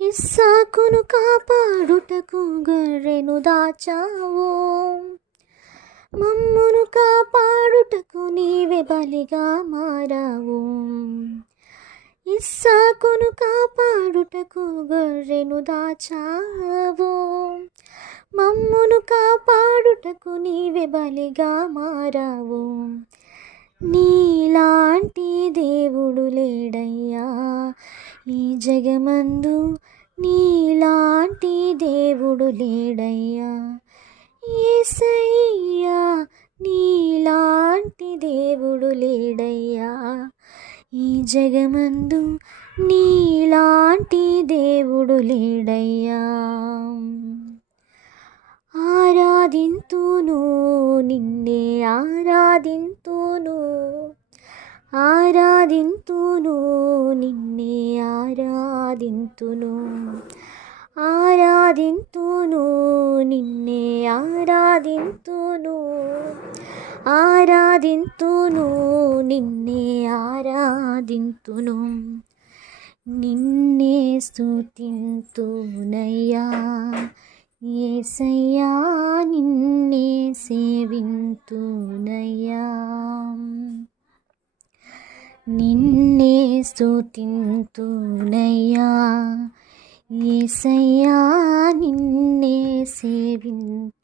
ఇస్సాకును కాపాడుటకు గొర్రెను దాచావు, మమ్మును కాపాడుటకు నీవే బలిగా మారావు. ఇస్సాకును కాపాడుటకు గొర్రెను దాచావు, మమ్మును కాపాడుటకు నీవే బలిగా మారావు. నీలాంటి దేవుడు లేడయ్యా ఈ జగమందు, నీలాంటి దేవుడు లేడయ్యా యేసయ్యా, నీలాంటి దేవుడు లేడయ్యా ఈ జగమందు, నీలాంటి దేవుడు లేడయ్యా. ఆరాధింతును నిన్నే ఆరాధింతును, ఆరాధింతును నిన్నే ఆరాధింతును, ఆరాధింతును నిన్నే ఆరాధింతును, ఆరాధింతును నిన్నే ఆరాధింతును. నిన్నే స్తుతింతునయ్యా యేసయ్యా, నిన్నే సేవింతునయ్యా, నిన్నే స్తుతింతునయ్యా యేసయ్యా, నిన్నే సేవింతునయ్యా.